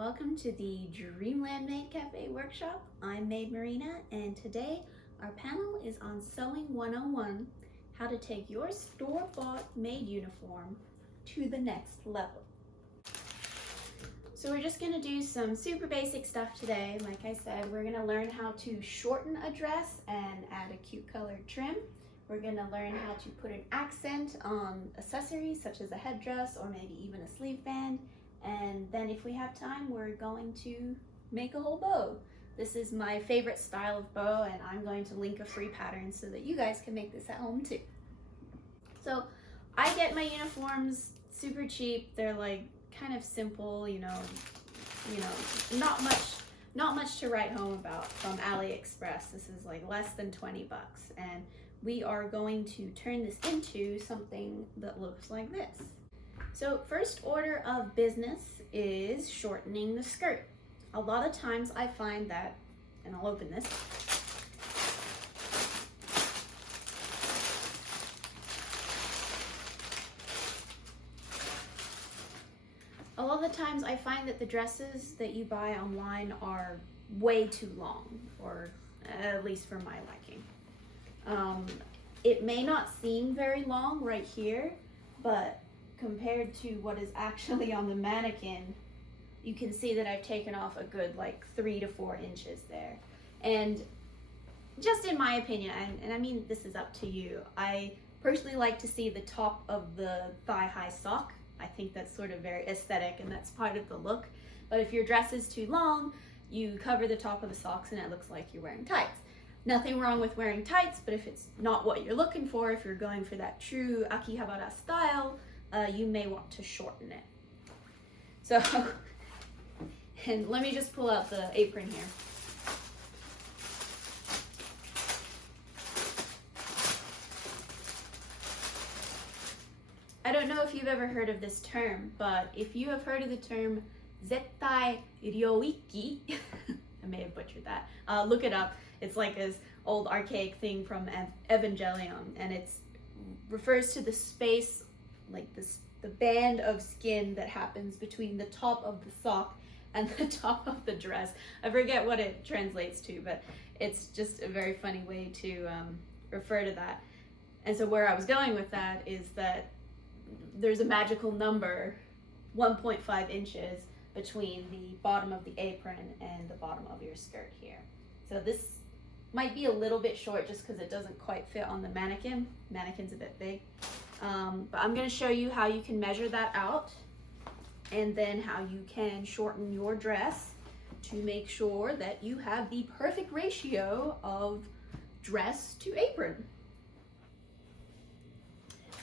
welcome to the Dreamland Maid Café workshop. I'm Maid Marina, and today our panel is on Sewing 101, how to take your store-bought maid uniform to the next level. So we're just going to do some super basic stuff today. Like I said, we're going to learn how to shorten a dress and add a cute colored trim. We're going to learn how to put an accent on accessories such as a headdress or maybe even a sleeve band. And then if we have time, we're going to make a whole bow. This is my favorite style of bow, and I'm going to link a free pattern so that you guys can make this at home too. So I get my uniforms super cheap. They're like kind of simple, not much to write home about from AliExpress. This is like less than 20 bucks. And we are going to turn this into something that looks like this. So first order of business is shortening the skirt. A lot of times I find that, and I'll open this, a lot of the times I find that the dresses that you buy online are way too long, or at least for my liking. It may not seem very long right here, but compared to what is actually on the mannequin, you can see that I've taken off a good like 3 to 4 inches there. And just in my opinion, and I mean this is up to you, I personally like to see the top of the thigh-high sock. I think that's sort of very aesthetic and that's part of the look. But if your dress is too long, you cover the top of the socks and it looks like you're wearing tights. Nothing wrong with wearing tights, but if it's not what you're looking for, if you're going for that true Akihabara style, you may want to shorten it. So, and let me just pull out the apron here. I don't know if you've ever heard of this term, but if you have heard of the term zettai ryoiki, I may have butchered that, look it up. It's like this old archaic thing from Evangelion, and it refers to the space, like the band of skin that happens between the top of the sock and the top of the dress. I forget what it translates to, but it's just a very funny way to refer to that. And so where I was going with that is that there's a magical number, 1.5 inches, between the bottom of the apron and the bottom of your skirt here. So this might be a little bit short just because it doesn't quite fit on the mannequin. Mannequin's a bit big. But I'm going to show you how you can measure that out and then how you can shorten your dress to make sure that you have the perfect ratio of dress to apron.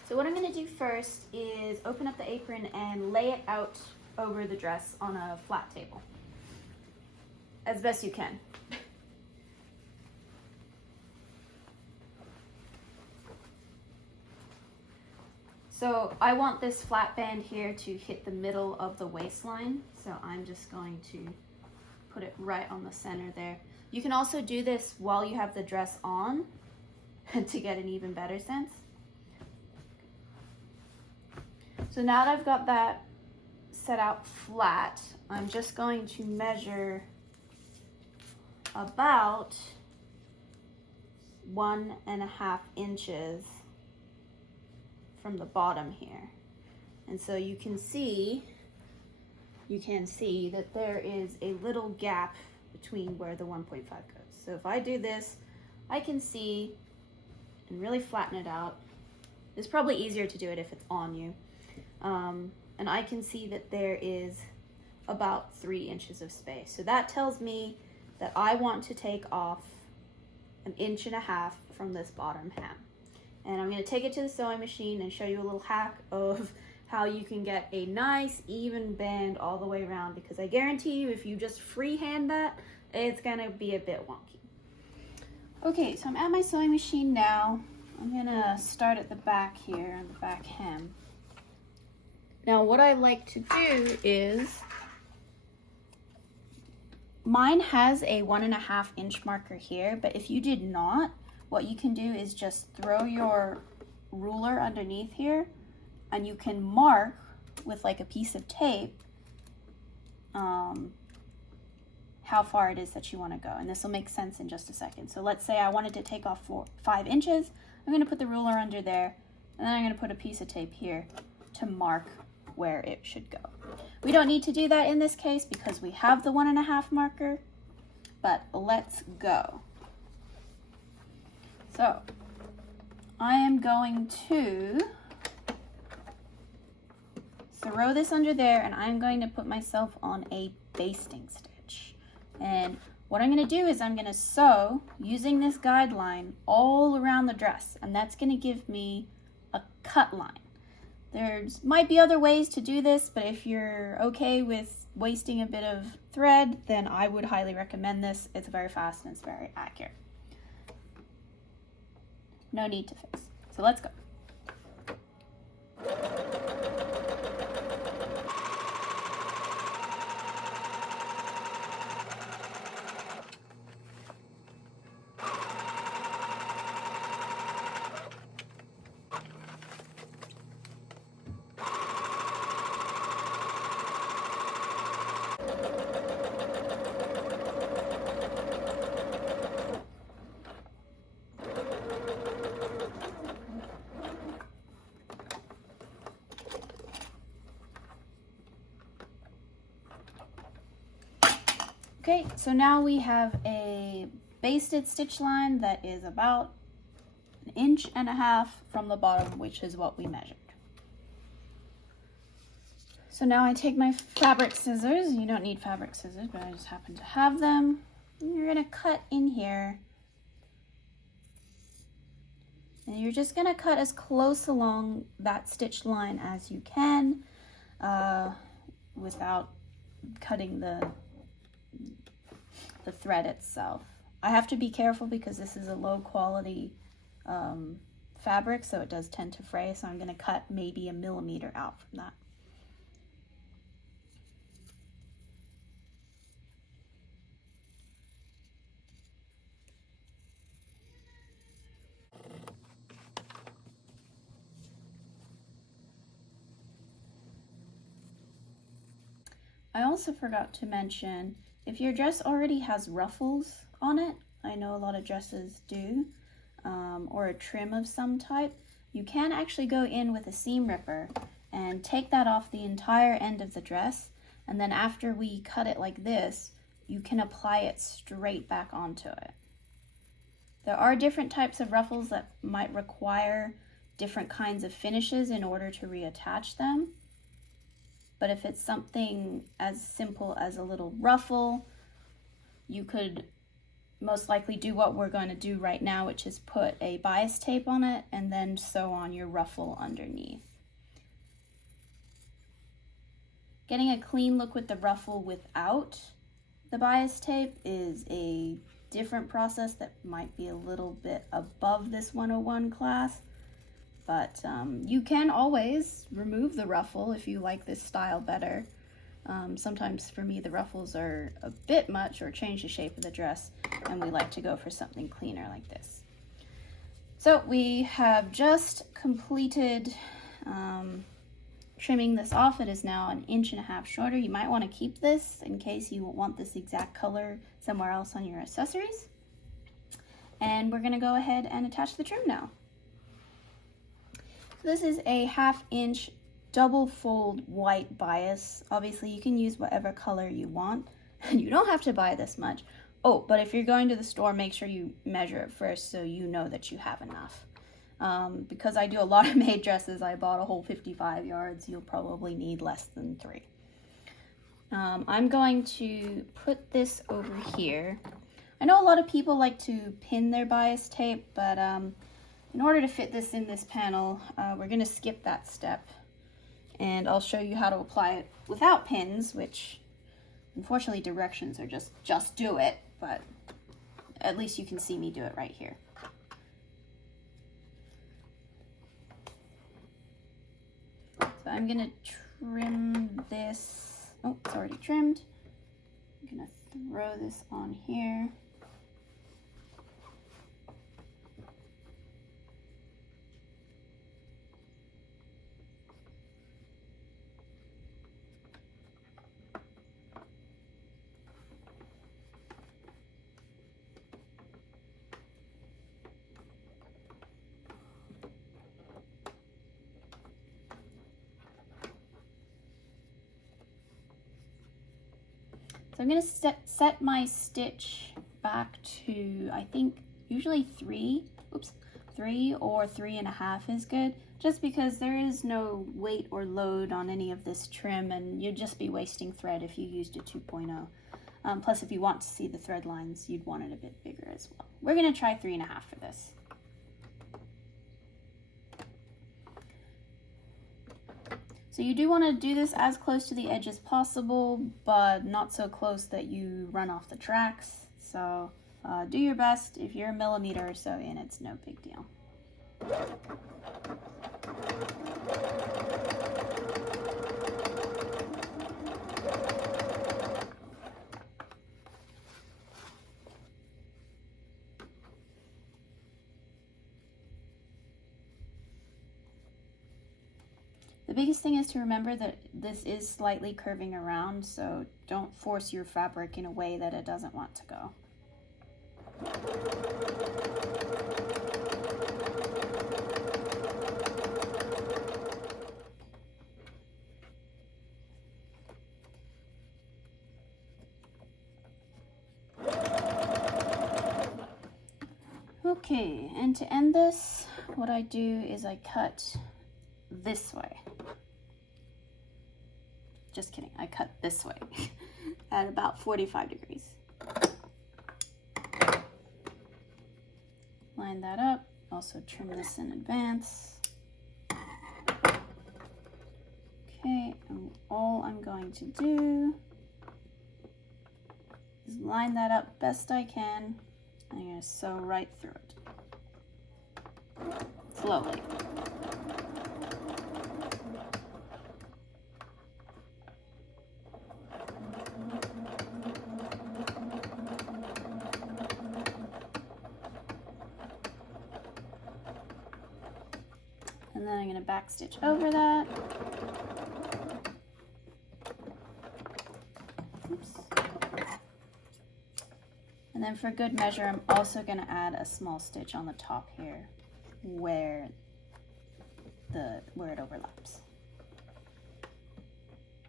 So what I'm going to do first is open up the apron and lay it out over the dress on a flat table as best you can. So I want this flat band here to hit the middle of the waistline. So I'm just going to put it right on the center there. You can also do this while you have the dress on to get an even better sense. So now that I've got that set out flat, I'm just going to measure about 1.5 inches from the bottom here. And so you can see that there is a little gap between where the 1.5 goes. So if I do this, I can see and really flatten it out. It's probably easier to do it if it's on you. And I can see that there is about 3 inches of space. So that tells me that I want to take off 1.5 inches from this bottom hem. And I'm going to take it to the sewing machine and show you a little hack of how you can get a nice even band all the way around, because I guarantee you if you just freehand that, it's going to be a bit wonky. Okay, so I'm at my sewing machine now. I'm going to start at the back here on the back hem. Now what I like to do is, mine has a 1.5 inch marker here, but if you did not, what you can do is just throw your ruler underneath here and you can mark with like a piece of tape how far it is that you want to go. And this will make sense in just a second. So let's say I wanted to take off 5 inches. I'm going to put the ruler under there, and then I'm going to put a piece of tape here to mark where it should go. We don't need to do that in this case because we have the 1.5 marker, but let's go. So I am going to throw this under there, and I'm going to put myself on a basting stitch. And what I'm going to do is I'm going to sew using this guideline all around the dress, and that's going to give me a cut line. There's might be other ways to do this, but if you're okay with wasting a bit of thread, then I would highly recommend this. It's very fast and it's very accurate. No need to fix. So let's go. Okay, so now we have a basted stitch line that is about 1.5 inches from the bottom, which is what we measured. So now I take my fabric scissors. You don't need fabric scissors, but I just happen to have them. And you're gonna cut in here. And you're just gonna cut as close along that stitch line as you can without cutting the thread itself. I have to be careful because this is a low quality fabric, so it does tend to fray, so I'm going to cut maybe 1 millimeter out from that. I also forgot to mention, if your dress already has ruffles on it, I know a lot of dresses do, or a trim of some type, you can actually go in with a seam ripper and take that off the entire end of the dress, and then after we cut it like this, you can apply it straight back onto it. There are different types of ruffles that might require different kinds of finishes in order to reattach them. But if it's something as simple as a little ruffle, you could most likely do what we're going to do right now, which is put a bias tape on it and then sew on your ruffle underneath. Getting a clean look with the ruffle without the bias tape is a different process that might be a little bit above this 101 class. But you can always remove the ruffle if you like this style better. Sometimes for me the ruffles are a bit much or change the shape of the dress, and we like to go for something cleaner like this. So we have just completed trimming this off. It is now 1.5 inches shorter. You might want to keep this in case you want this exact color somewhere else on your accessories. And we're going to go ahead and attach the trim now. This is a 1/2 inch double fold white bias. Obviously you can use whatever color you want, and you don't have to buy this much. Oh, but if you're going to the store, make sure you measure it first so you know that you have enough. Because I do a lot of maid dresses, I bought a whole 55 yards. You'll probably need less than 3. I'm going to put this over here. I know a lot of people like to pin their bias tape, but in order to fit this in this panel, we're going to skip that step, and I'll show you how to apply it without pins, which unfortunately directions are just do it, but at least you can see me do it right here. So I'm going to trim this. Oh, it's already trimmed. I'm going to throw this on here. So I'm going to set my stitch back to, I think, usually 3 or 3.5 is good, just because there is no weight or load on any of this trim, and you'd just be wasting thread if you used a 2.0. Plus, if you want to see the thread lines, you'd want it a bit bigger as well. We're going to try 3.5 for this. So you do want to do this as close to the edge as possible, but not so close that you run off the tracks. So do your best. If you're a millimeter or so in, it's no big deal. The biggest thing is to remember that this is slightly curving around, so don't force your fabric in a way that it doesn't want to go. Okay, and to end this, what I do is I cut this way. Just kidding, I cut this way at about 45 degrees. Line that up, also trim this in advance. Okay, and all I'm going to do is line that up best I can. I'm going to sew right through it. Slowly. And then I'm going to back stitch over that. Oops. And then for good measure, I'm also going to add a small stitch on the top here where it overlaps.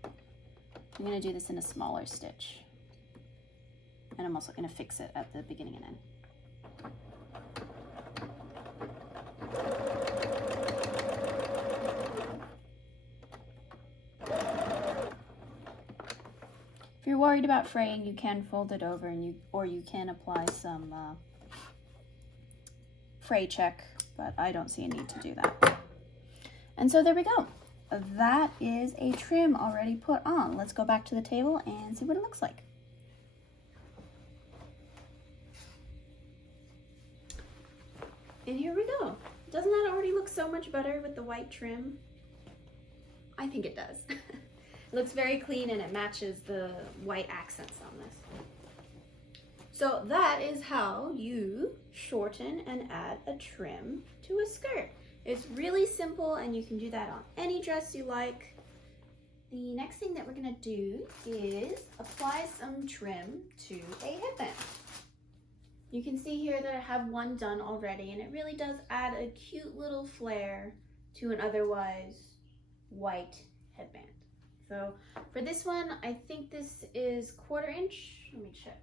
I'm going to do this in a smaller stitch. And I'm also going to fix it at the beginning and end. If you're worried about fraying, you can fold it over, and you can apply some fray check, but I don't see a need to do that. And so there we go. That is a trim already put on. Let's go back to the table and see what it looks like. And here we go. Doesn't that already look so much better with the white trim? I think it does. It looks very clean and it matches the white accents on this. So that is how you shorten and add a trim to a skirt. It's really simple and you can do that on any dress you like. The next thing that we're gonna do is apply some trim to a headband. You can see here that I have one done already, and it really does add a cute little flair to an otherwise white headband. So for this one, I think this is 1/4 inch. Let me check.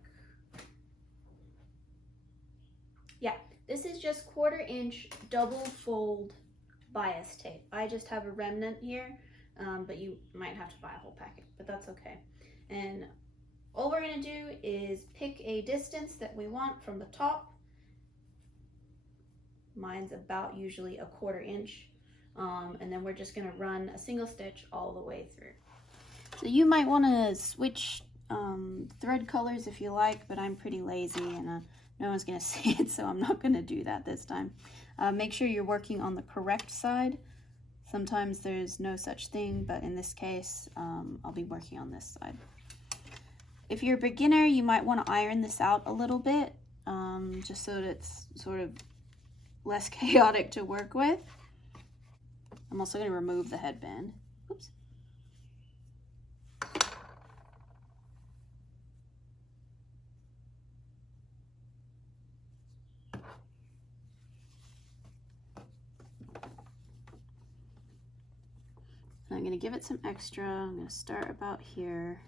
Yeah, this is just 1/4 inch double fold bias tape. I just have a remnant here, but you might have to buy a whole packet, but that's okay. And all we're gonna do is pick a distance that we want from the top. Mine's about usually a 1/4 inch. And then we're just gonna run a single stitch all the way through. So you might wanna switch thread colors if you like, but I'm pretty lazy and no one's gonna see it, so I'm not gonna do that this time. Make sure you're working on the correct side. Sometimes there's no such thing, but in this case, I'll be working on this side. If you're a beginner, you might want to iron this out a little bit, just so that it's sort of less chaotic to work with. I'm also going to remove the headband. Oops. I'm going to give it some extra. I'm going to start about here.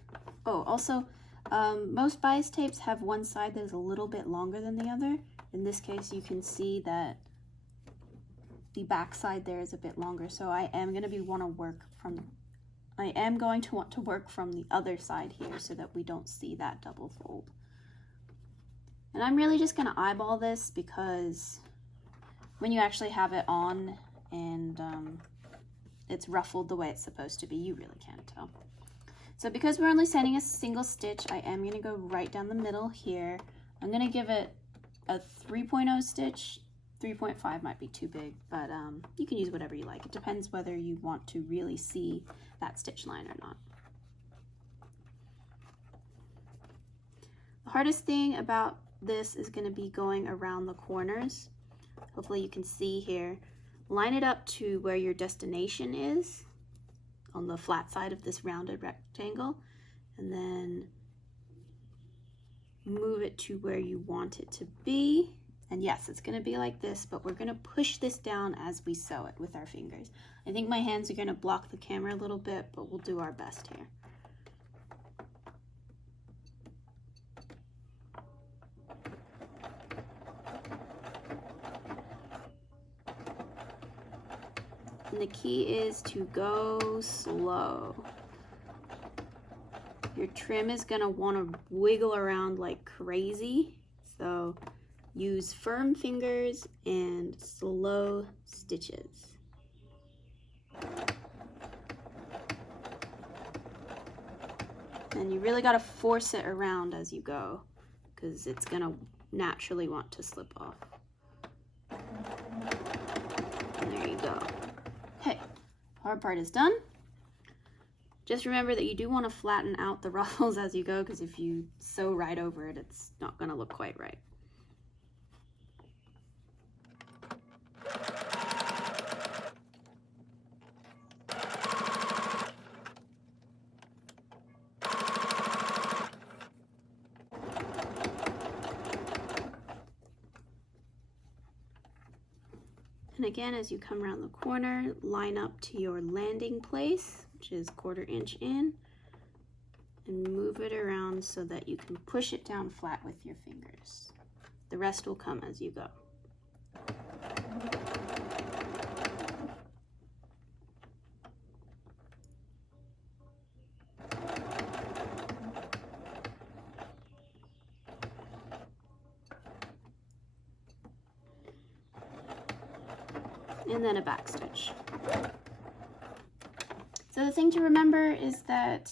Oh, also, Most bias tapes have one side that is a little bit longer than the other. In this case, you can see that the back side there is a bit longer, so I am going to want to work from the other side here so that we don't see that double fold. And I'm really just going to eyeball this because when you actually have it on and it's ruffled the way it's supposed to be, you really can't tell. So because we're only sending a single stitch, I am going to go right down the middle here. I'm going to give it a 3.0 stitch. 3.5 might be too big, but you can use whatever you like. It depends whether you want to really see that stitch line or not. The hardest thing about this is going to be going around the corners. Hopefully you can see here. Line it up to where your destination is on the flat side of this rounded rectangle, and then move it to where you want it to be. And yes, it's going to be like this, but we're going to push this down as we sew it with our fingers. I think my hands are going to block the camera a little bit, but we'll do our best here. And the key is to go slow. Your trim is going to want to wiggle around like crazy, so use firm fingers and slow stitches. And you really got to force it around as you go because it's going to naturally want to slip off. And there you go. Okay, hard part is done. Just remember that you do want to flatten out the ruffles as you go because if you sew right over it, it's not going to look quite right. And again, as you come around the corner, line up to your landing place, which is 1/4 inch in, and move it around so that you can push it down flat with your fingers. The rest will come as you go. And then a back stitch. So the thing to remember is that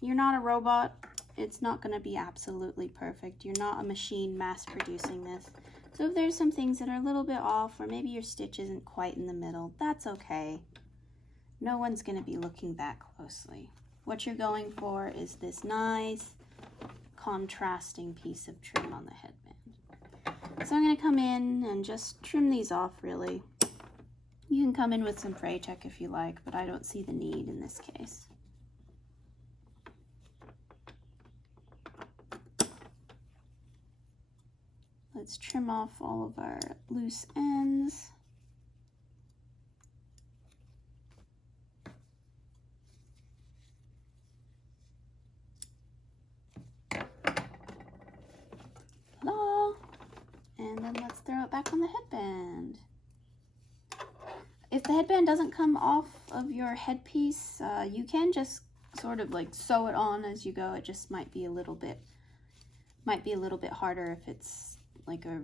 you're not a robot. It's not going to be absolutely perfect. You're not a machine mass producing this. So if there's some things that are a little bit off, or maybe your stitch isn't quite in the middle, that's okay. No one's going to be looking that closely. What you're going for is this nice contrasting piece of trim on the headband. So I'm going to come in and just trim these off really. You can come in with some fray check if you like, but I don't see the need in this case. Let's trim off all of our loose ends. Ta-da! And then let's throw it back on the headband. If the headband doesn't come off of your headpiece, you can just sort of like sew it on as you go. It just might be a little bit harder if it's like a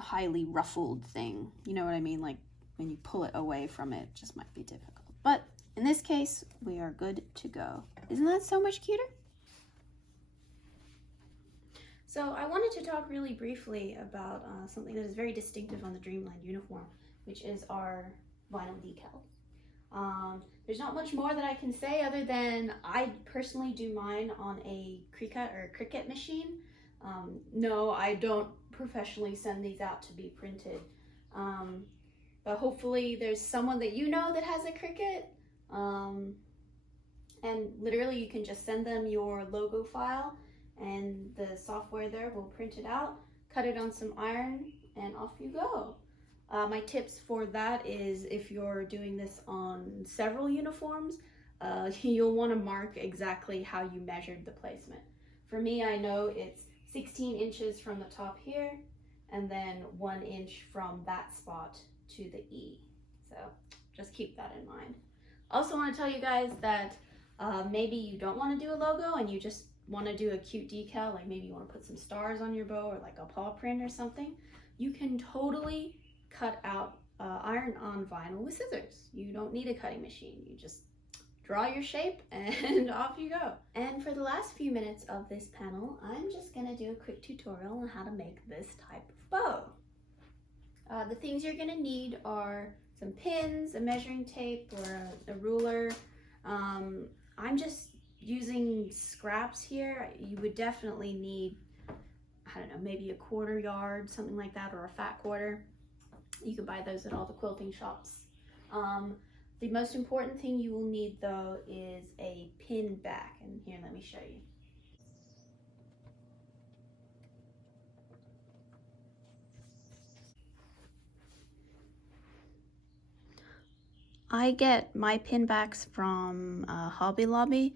highly ruffled thing. You know what I mean? Like when you pull it away from it, it just might be difficult. But in this case, we are good to go. Isn't that so much cuter? So I wanted to talk really briefly about something that is very distinctive on the Dreamland uniform, which is our vinyl decals. There's not much more that I can say other than I personally do mine on a Cricut machine. No, I don't professionally send these out to be printed, but hopefully there's someone that you know that has a Cricut, and literally you can just send them your logo file and the software there will print it out, cut it on some iron, and off you go. My tips for that is if you're doing this on several uniforms, you'll want to mark exactly how you measured the placement. For me, I know it's 16 inches from the top here, and then 1 inch from that spot to the E. So just keep that in mind. Also want to tell you guys that maybe you don't want to do a logo and you just want to do a cute decal, like maybe you want to put some stars on your bow or like a paw print or something. You can totally cut out iron on vinyl with scissors. You don't need a cutting machine. You just draw your shape and off you go. And for the last few minutes of this panel, I'm just gonna do a quick tutorial on how to make this type of bow. The things you're gonna need are some pins, a measuring tape, or a ruler. I'm just using scraps here. You would definitely need, I don't know, maybe a 1/4 yard, something like that, or a fat quarter. You can buy those at all the quilting shops. The most important thing you will need though is a pin back, and here, let me show you. I get my pin backs from Hobby Lobby.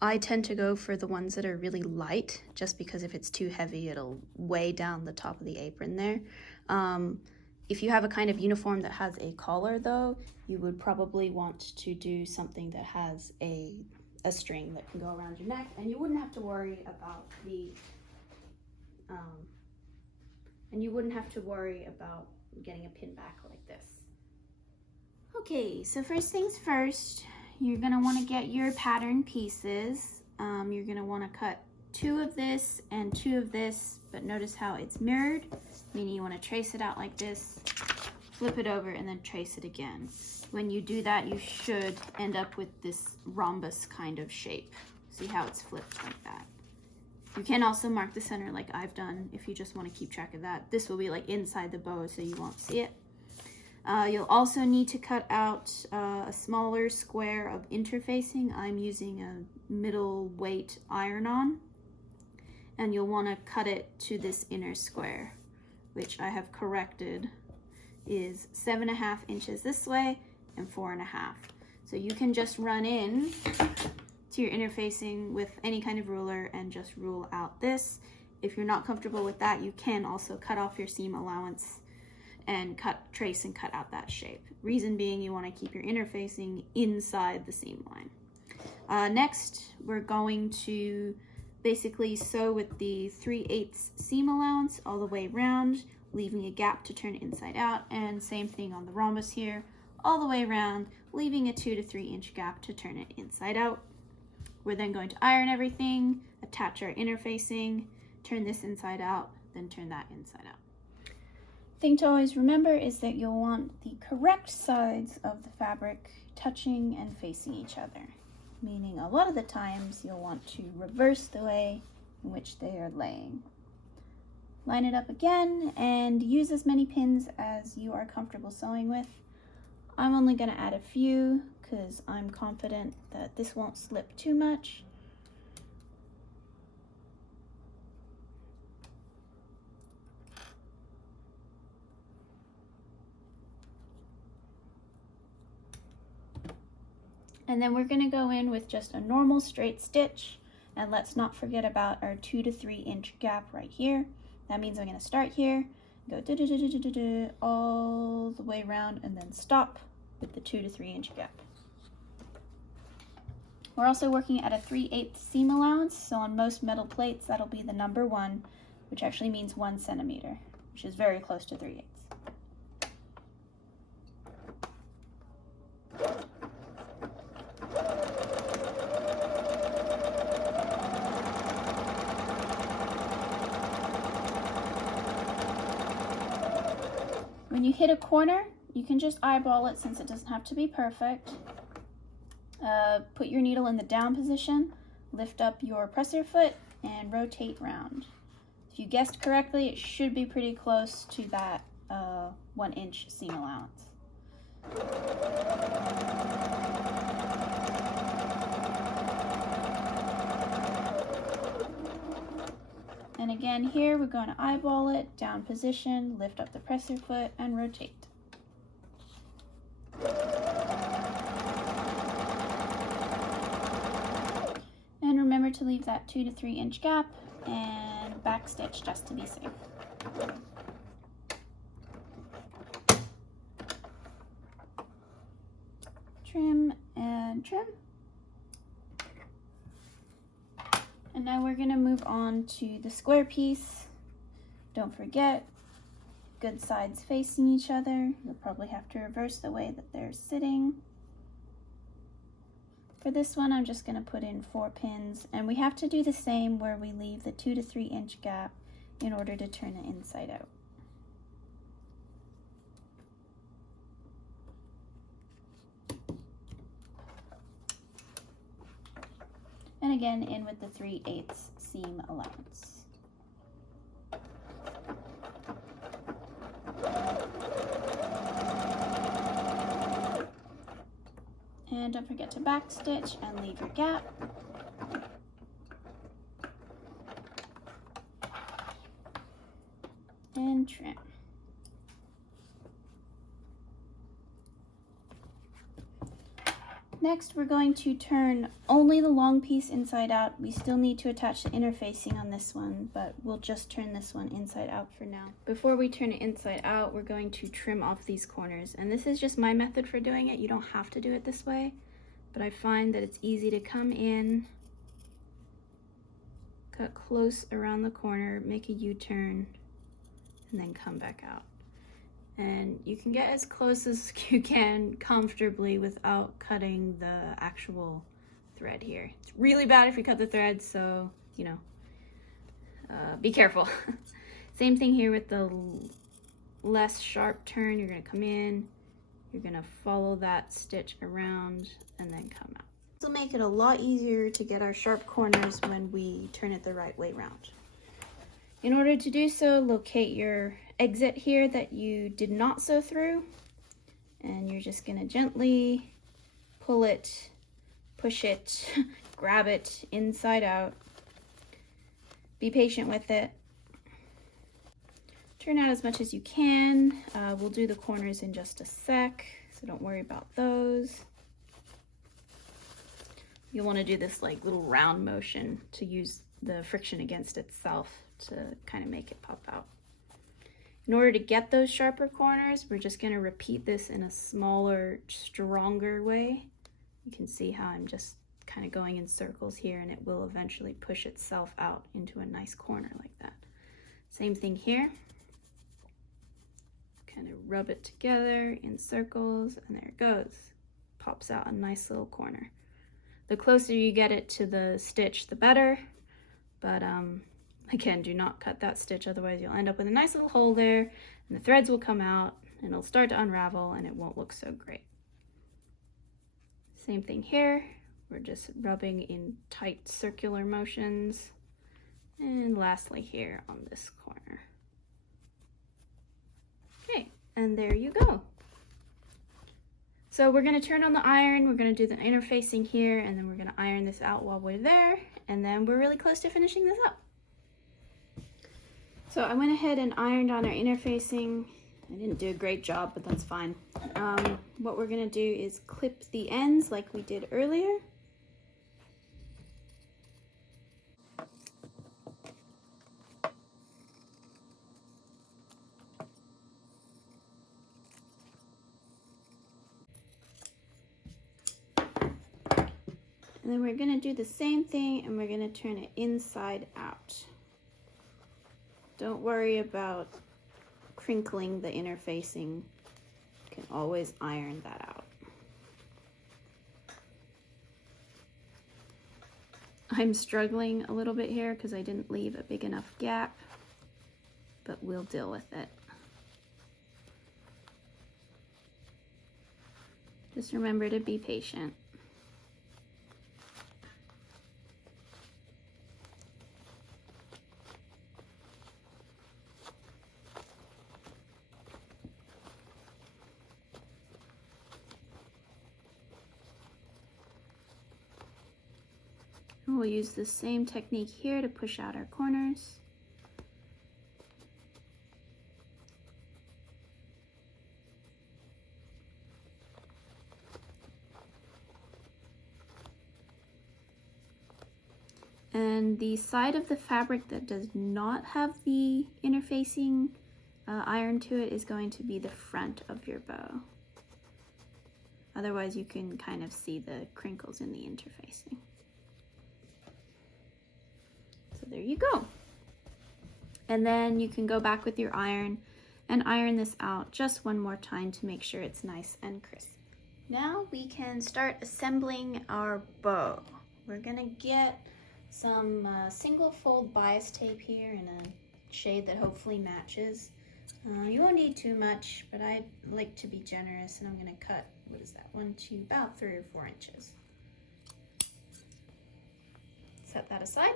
I tend to go for the ones that are really light, just because if it's too heavy, it'll weigh down the top of the apron there. If you have a kind of uniform that has a collar though, you would probably want to do something that has a string that can go around your neck, and you wouldn't have to worry about getting a pin back like this. Okay, so first things first, you're gonna wanna get your pattern pieces. You're gonna wanna cut 2 of this and 2 of this, but notice how it's mirrored, meaning you wanna trace it out like this, flip it over, and then trace it again. When you do that, you should end up with this rhombus kind of shape. See how it's flipped like that. You can also mark the center like I've done if you just wanna keep track of that. This will be like inside the bow so you won't see it. You'll also need to cut out a smaller square of interfacing. I'm using a middle weight iron-on, and you'll want to cut it to this inner square, which I have corrected is 7.5 inches this way and 4.5. So you can just run in to your interfacing with any kind of ruler and just rule out this. If you're not comfortable with that, you can also cut off your seam allowance and trace and cut out that shape. Reason being, you want to keep your interfacing inside the seam line. Next, we're going to basically sew with the 3/8 seam allowance all the way around, leaving a gap to turn inside out, and same thing on the rhombus here, all the way around, leaving a 2 to 3 inch gap to turn it inside out. We're then going to iron everything, attach our interfacing, turn this inside out, then turn that inside out. Thing to always remember is that you'll want the correct sides of the fabric touching and facing each other, meaning a lot of the times you'll want to reverse the way in which they are laying. Line it up again and use as many pins as you are comfortable sewing with. I'm only going to add a few because I'm confident that this won't slip too much. And then we're going to go in with just a normal straight stitch, and let's not forget about our 2 to 3 inch gap right here. That means I'm going to start here, go all the way around, and then stop with the 2 to 3 inch gap. We're also working at a 3/8 seam allowance, so on most metal plates that'll be the number 1, which actually means 1 centimeter, which is very close to 3/8. When you hit a corner, you can just eyeball it since it doesn't have to be perfect. Put your needle in the down position, lift up your presser foot, and rotate round. If you guessed correctly, it should be pretty close to that 1 inch seam allowance. And again here, we're going to eyeball it, down position, lift up the presser foot, and rotate. And remember to leave that 2 to 3 inch gap and back stitch just to be safe. Trim and trim. And now we're going to move on to the square piece. Don't forget, good sides facing each other. You'll probably have to reverse the way that they're sitting. For this one, I'm just going to put in 4 pins, and we have to do the same where we leave the 2 to 3 inch gap in order to turn it inside out. And again, in with the 3/8 seam allowance. And don't forget to back stitch and leave your gap. And trim. Next, we're going to turn only the long piece inside out. We still need to attach the interfacing on this one, but we'll just turn this one inside out for now. Before we turn it inside out, we're going to trim off these corners. And this is just my method for doing it. You don't have to do it this way, but I find that it's easy to come in, cut close around the corner, make a U-turn, and then come back out. And you can get as close as you can comfortably without cutting the actual thread here. It's really bad if you cut the thread, so, you know, be careful. Same thing here with the less sharp turn. You're gonna come in, you're gonna follow that stitch around, and then come out. This will make it a lot easier to get our sharp corners when we turn it the right way around. In order to do so, locate your exit here that you did not sew through, and you're just going to gently pull it, push it, grab it inside out. Be patient with it. Turn out as much as you can. We'll do the corners in just a sec, so don't worry about those. You'll want to do this like little round motion to use the friction against itself to kind of make it pop out. In order to get those sharper corners, we're just going to repeat this in a smaller, stronger way. You can see how I'm just kind of going in circles here, and it will eventually push itself out into a nice corner like that. Same thing here. Kind of rub it together in circles, and there it goes. Pops out a nice little corner. The closer you get it to the stitch, the better, but again, do not cut that stitch, otherwise you'll end up with a nice little hole there, and the threads will come out, and it'll start to unravel, and it won't look so great. Same thing here. We're just rubbing in tight circular motions. And lastly here on this corner. Okay, and there you go. So we're going to turn on the iron, we're going to do the interfacing here, and then we're going to iron this out while we're there, and then we're really close to finishing this up. So I went ahead and ironed on our interfacing. I didn't do a great job, but that's fine. What we're going to do is clip the ends like we did earlier. And then we're going to do the same thing, and we're going to turn it inside out. Don't worry about crinkling the interfacing. You can always iron that out. I'm struggling a little bit here because I didn't leave a big enough gap, but we'll deal with it. Just remember to be patient. We'll use the same technique here to push out our corners. And the side of the fabric that does not have the interfacing iron to it is going to be the front of your bow. Otherwise you can kind of see the crinkles in the interfacing. So there you go. And then you can go back with your iron and iron this out just one more time to make sure it's nice and crisp. Now we can start assembling our bow. We're gonna get some single fold bias tape here in a shade that hopefully matches. You won't need too much, but I like to be generous, and I'm gonna cut, what is that, 1, 2, about 3 or 4 inches. Set that aside.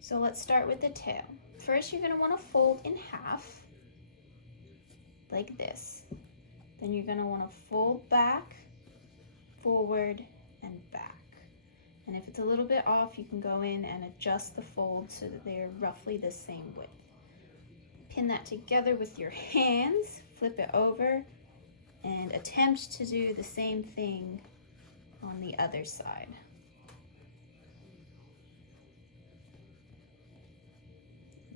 So let's start with the tail. First, you're gonna wanna fold in half, like this. Then you're gonna wanna fold back, forward, and back. And if it's a little bit off, you can go in and adjust the fold so that they're roughly the same width. Pin that together with your hands, flip it over, and attempt to do the same thing on the other side.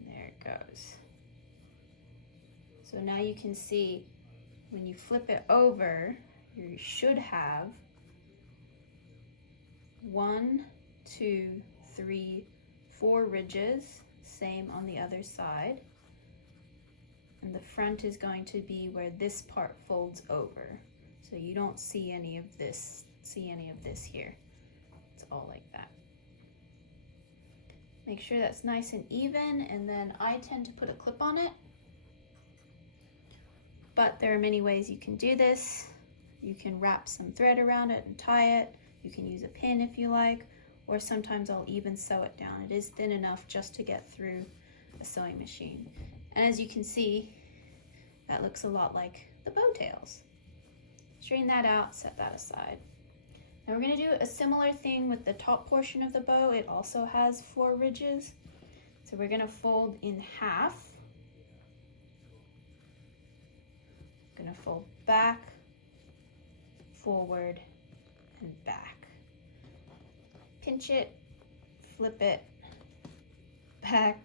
There it goes. So now you can see when you flip it over, you should have 1, 2, 3, 4 ridges, same on the other side. And the front is going to be where this part folds over. So you don't see any of this here. It's all like that. Make sure that's nice and even, and then I tend to put a clip on it. But there are many ways you can do this. You can wrap some thread around it and tie it. You can use a pin if you like, or sometimes I'll even sew it down. It is thin enough just to get through a sewing machine. And as you can see, that looks a lot like the bow tails. Straighten that out, set that aside. Now we're gonna do a similar thing with the top portion of the bow. It also has 4 ridges. So we're gonna fold in half. Gonna fold back, forward, and back. Pinch it, flip it, back.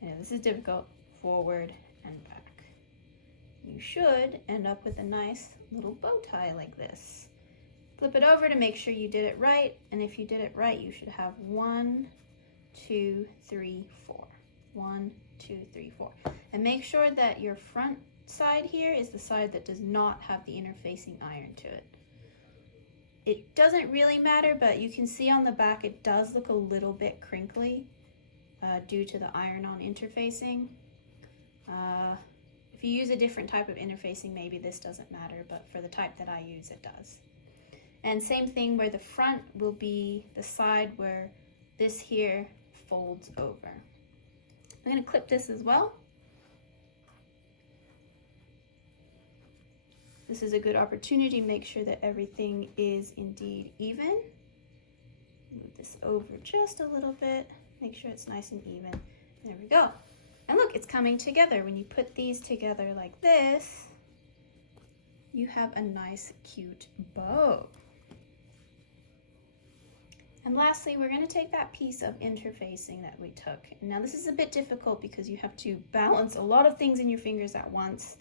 I know this is difficult. Forward and back. You should end up with a nice little bow tie like this. Flip it over to make sure you did it right, and if you did it right, you should have 1, 2, 3, 4. 1, 2, 3, 4. And make sure that your front side here is the side that does not have the interfacing iron to it. It doesn't really matter, but you can see on the back it does look a little bit crinkly due to the iron-on interfacing. If you use a different type of interfacing, maybe this doesn't matter, but for the type that I use, it does. And same thing where the front will be the side where this here folds over. I'm gonna clip this as well. This is a good opportunity to make sure that everything is indeed even. Move this over just a little bit, make sure it's nice and even. There we go. And look, it's coming together. When you put these together like this, you have a nice, cute bow. And lastly, we're going to take that piece of interfacing that we took. Now this is a bit difficult because you have to balance a lot of things in your fingers at once.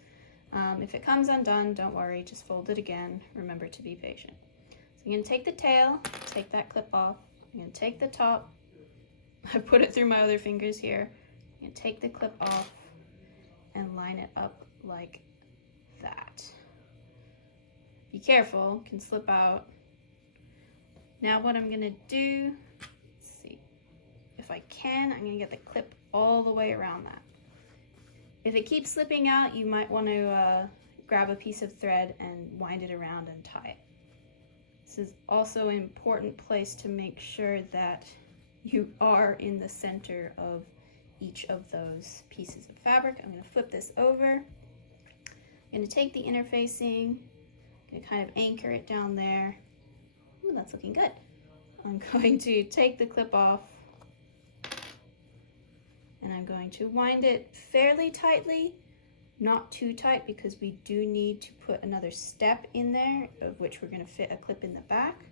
If it comes undone, don't worry, just fold it again. Remember to be patient. So I'm going to take the tail, take that clip off. I'm going to take the top. I put it through my other fingers here. I'm going to take the clip off and line it up like that. Be careful, it can slip out. Now what I'm gonna do, let's see, if I can, I'm gonna get the clip all the way around that. If it keeps slipping out, you might want to grab a piece of thread and wind it around and tie it. This is also an important place to make sure that you are in the center of each of those pieces of fabric. I'm gonna flip this over. I'm gonna take the interfacing, I'm gonna kind of anchor it down there. Ooh, that's looking good. I'm going to take the clip off and I'm going to wind it fairly tightly, not too tight because we do need to put another step in there, of which we're going to fit a clip in the back.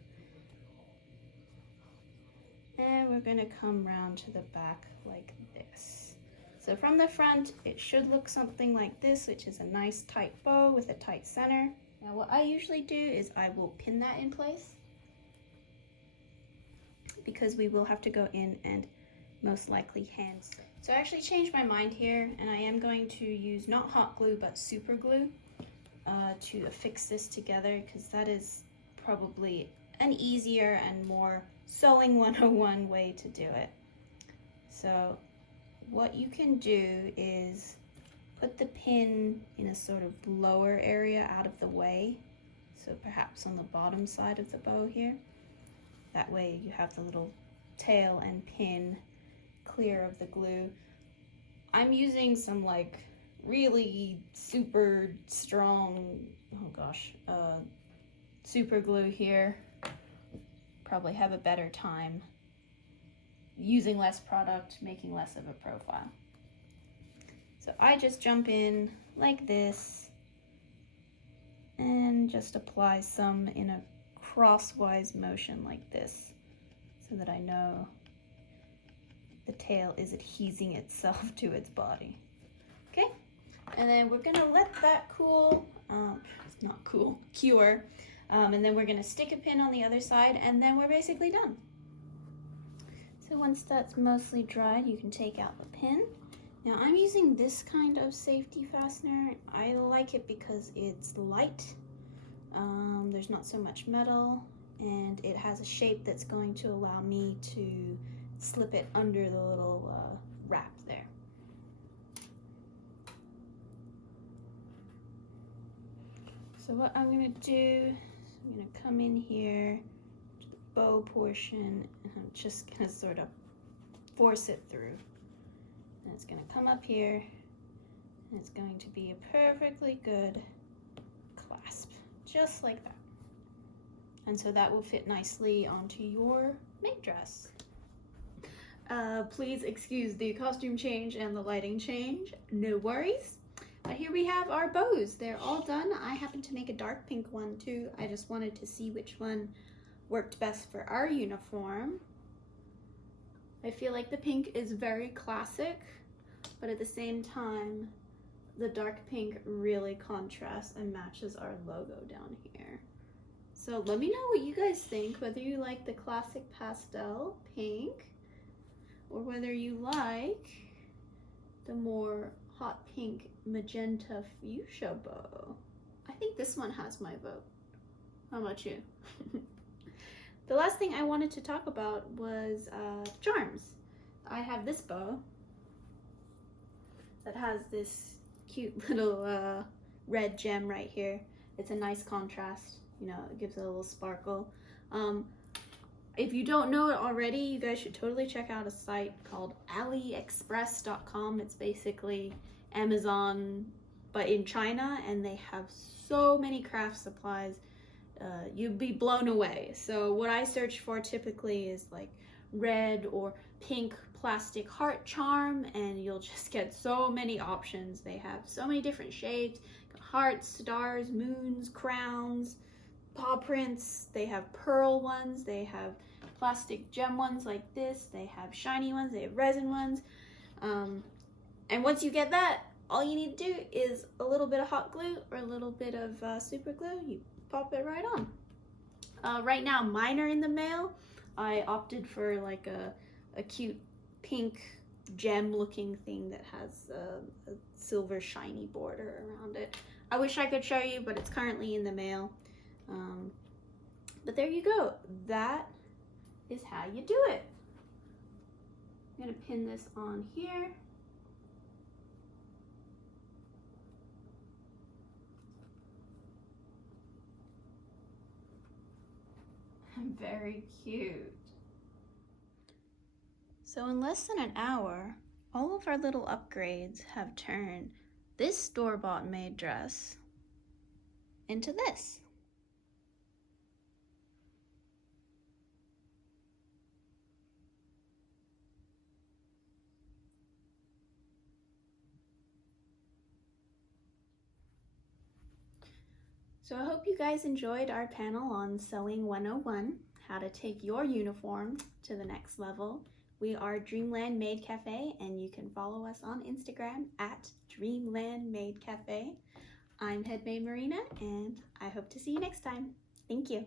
And we're gonna come round to the back like this. So from the front, it should look something like this, which is a nice tight bow with a tight center. Now what I usually do is I will pin that in place because we will have to go in and most likely hand sew. So I actually changed my mind here, and I am going to use not hot glue but super glue to affix this together, because that is probably an easier and more sewing 101 way to do it. So what you can do is put the pin in a sort of lower area out of the way, so perhaps on the bottom side of the bow here. That way you have the little tail and pin clear of the glue. I'm using some like really super strong, super glue here. Probably have a better time using less product, making less of a profile. So I just jump in like this and just apply some in a crosswise motion like this, so that I know the tail is adhesing itself to its body. Okay, and then we're gonna let that cool, it's not cool, cure, and then we're gonna stick a pin on the other side, and then we're basically done. So once that's mostly dried, you can take out the pin. Now I'm using this kind of safety fastener. I like it because it's light, there's not so much metal, and it has a shape that's going to allow me to slip it under the little wrap there. So what I'm gonna do, I'm gonna come in here to the bow portion, and I'm just gonna sort of force it through. And it's gonna come up here, and it's going to be a perfectly good clasp, just like that. And so that will fit nicely onto your maid dress. Please excuse the costume change and the lighting change, no worries. But here we have our bows. They're all done. I happen to make a dark pink one too. I just wanted to see which one worked best for our uniform. I feel like the pink is very classic, but at the same time, the dark pink really contrasts and matches our logo down here. So let me know what you guys think, whether you like the classic pastel pink or whether you like the more hot pink magenta fuchsia bow. I think this one has my vote. How about you? The last thing I wanted to talk about was charms. I have this bow that has this cute little red gem right here. It's a nice contrast, you know, it gives it a little sparkle. If you don't know it already, you guys should totally check out a site called aliexpress.com. It's basically Amazon, but in China, and they have so many craft supplies. You'd be blown away. So what I search for typically is like red or pink plastic heart charm, and you'll just get so many options. They have so many different shapes, hearts, stars, moons, crowns, paw prints. They have pearl ones, they have plastic gem ones like this, they have shiny ones, they have resin ones. And once you get that, all you need to do is a little bit of hot glue or a little bit of super glue. You pop it right on. Right now mine are in the mail. I opted for like a cute pink gem looking thing that has a silver shiny border around it. I wish I could show you, but it's currently in the mail. But there you go. That is how you do it. I'm gonna pin this on here. Very cute. So in less than an hour, all of our little upgrades have turned this store-bought maid dress into this. So I hope you guys enjoyed our panel on Sewing 101, how to take your uniform to the next level, we are Dreamland Maid Café, and you can follow us on Instagram at Dreamland Maid Café. I'm Head Maid Marina, and I hope to see you next time. Thank you.